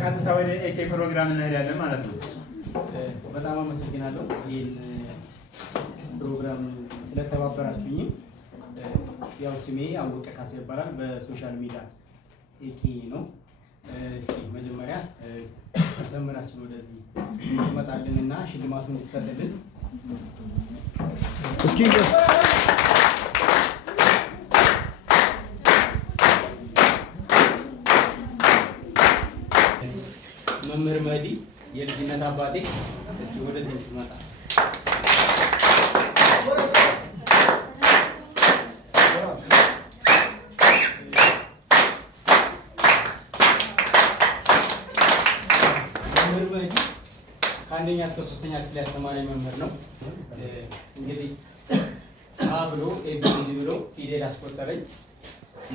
ቀጥታ ወደ ኤኬ ፕሮግራም እንሄዳለን ማለት ነው። በጣም አመሰግናለሁ ይህን ፕሮግራም ስለተባበራችሁኝ። ያው ስሜ አወቀ ካሳ ይባላል። በሶሻል ሚዲያ ኤኬ ነው። እስኪ መጀመሪያ ዘመራችን ወደዚህ ይመጣልንና ሽልማቱን ይሰጥልን። እስኪ መምህር መህዲ የልጅነት አባቴ እስኪ ወደዚህ እንድትመጣ። መምህር መህዲ ከአንደኛ እስከ ሶስተኛ ክፍል ያስተማረኝ መምህር ነው። እንግዲህ አ ብሎ ኤቢሲዲ ብሎ ፊደል አስቆጠረኝ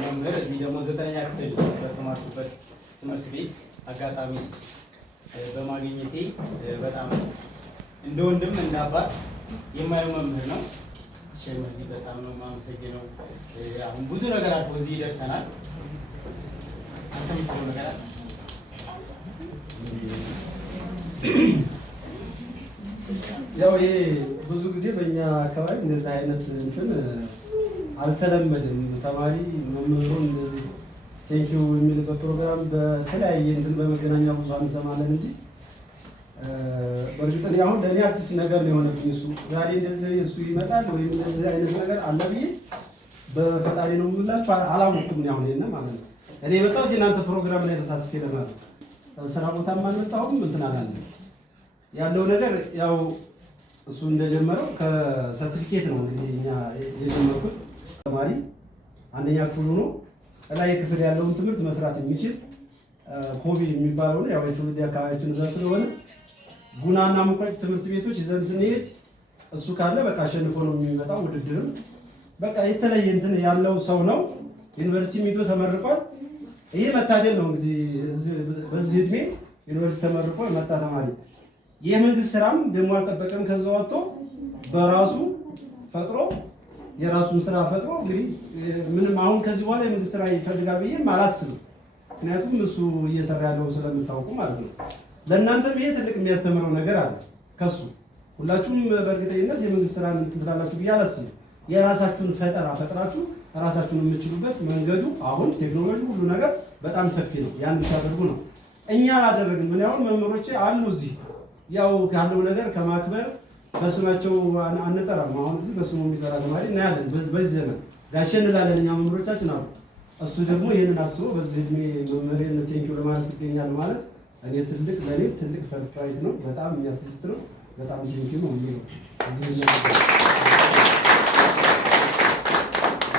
መምህር። እዚህ ደግሞ 9ኛ ክፍል በተማርኩበት ትምህርት ቤት አጋጣሚ በማግኘቴ በጣም እንደ ወንድም እንደ አባት የማየው መምህር ነው። ሸመዲ በጣም ነው የማመሰግነው። አሁን ብዙ ነገር አልፎ እዚህ ይደርሰናል። አንተ የምትለው ነገር አለ? ያው ይሄ ብዙ ጊዜ በእኛ አካባቢ እንደዚህ አይነት እንትን አልተለመደም። ተማሪ መምህሩን እንደዚህ ቴንኪው የሚልበት ፕሮግራም በተለያየ እንትን በመገናኛ ብዙሃን እንሰማለን እንጂ በእርግጥ አሁን ለእኔ አዲስ ነገር ነው የሆነብኝ። እሱ ዛሬ እንደዚህ እሱ ይመጣል ወይም እንደዚህ አይነት ነገር አለ ብዬ በፈጣሪ ነው የምላችሁ አላወኩም። አሁን ይሄን ማለት ነው እኔ የመጣሁት የእናንተ ፕሮግራም ላይ ተሳትፌ ለማለት ስራ ቦታም አልመጣሁም እንትን አላለም። ያለው ነገር ያው እሱ እንደጀመረው ከሰርቲፊኬት ነው እንግዲህ እኛ የጀመርኩት። ተማሪ አንደኛ ክፍል ሆኖ ላይ ክፍል ያለውን ትምህርት መስራት የሚችል ኮቢ የሚባለው ነው። ያው የትውልድ አካባቢያችን እዛ ስለሆነ ጉናና ሙቀጭ ትምህርት ቤቶች ይዘን ስንሄድ እሱ ካለ በቃ አሸንፎ ነው የሚመጣው። ውድድርም በቃ የተለየ እንትን ያለው ሰው ነው። ዩኒቨርሲቲ ሄዶ ተመርቋል። ይሄ መታደል ነው እንግዲህ በዚህ እድሜ ዩኒቨርሲቲ ተመርቆ የመጣ ተማሪ። የመንግስት ስራም ደግሞ አልጠበቀም። ከዛ ወጥቶ በራሱ ፈጥሮ የራሱን ስራ ፈጥሮ እንግዲህ ምንም አሁን ከዚህ በኋላ የመንግስት ስራ ይፈልጋል ብዬም አላስብም። ምክንያቱም እሱ እየሰራ ያለው ስለምታውቁ ማለት ነው። ለእናንተም ይሄ ትልቅ የሚያስተምረው ነገር አለ ከሱ። ሁላችሁም በእርግጠኝነት የመንግስት ስራ ትላላችሁ ብዬ አላስብም። የራሳችሁን ፈጠራ ፈጥራችሁ ራሳችሁን የምትችሉበት መንገዱ አሁን ቴክኖሎጂ ሁሉ ነገር በጣም ሰፊ ነው። ያን ታደርጉ ነው። እኛ አላደረግንም። ምን ያው መምህሮቼ አሉ እዚህ ያው ካለው ነገር ከማክበር በስማቸው አንጠራም። አሁን እዚህ በስሙ የሚጠራ ተማሪ እናያለን። በዚህ ዘመን ጋሼ እንላለን እኛ መምህሮቻችን አሉ። እሱ ደግሞ ይሄንን አስቦ በዚህ እድሜ መምህሬን ቴንኪው ለማለት ይገኛል ማለት እኔ ለእኔ ትልቅ ሰርፕራይዝ ነው። በጣም የሚያስደስት ነው። በጣም ቴንኪው ነው የሚለው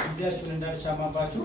ጊዜያችሁን እንዳልሻማባችሁ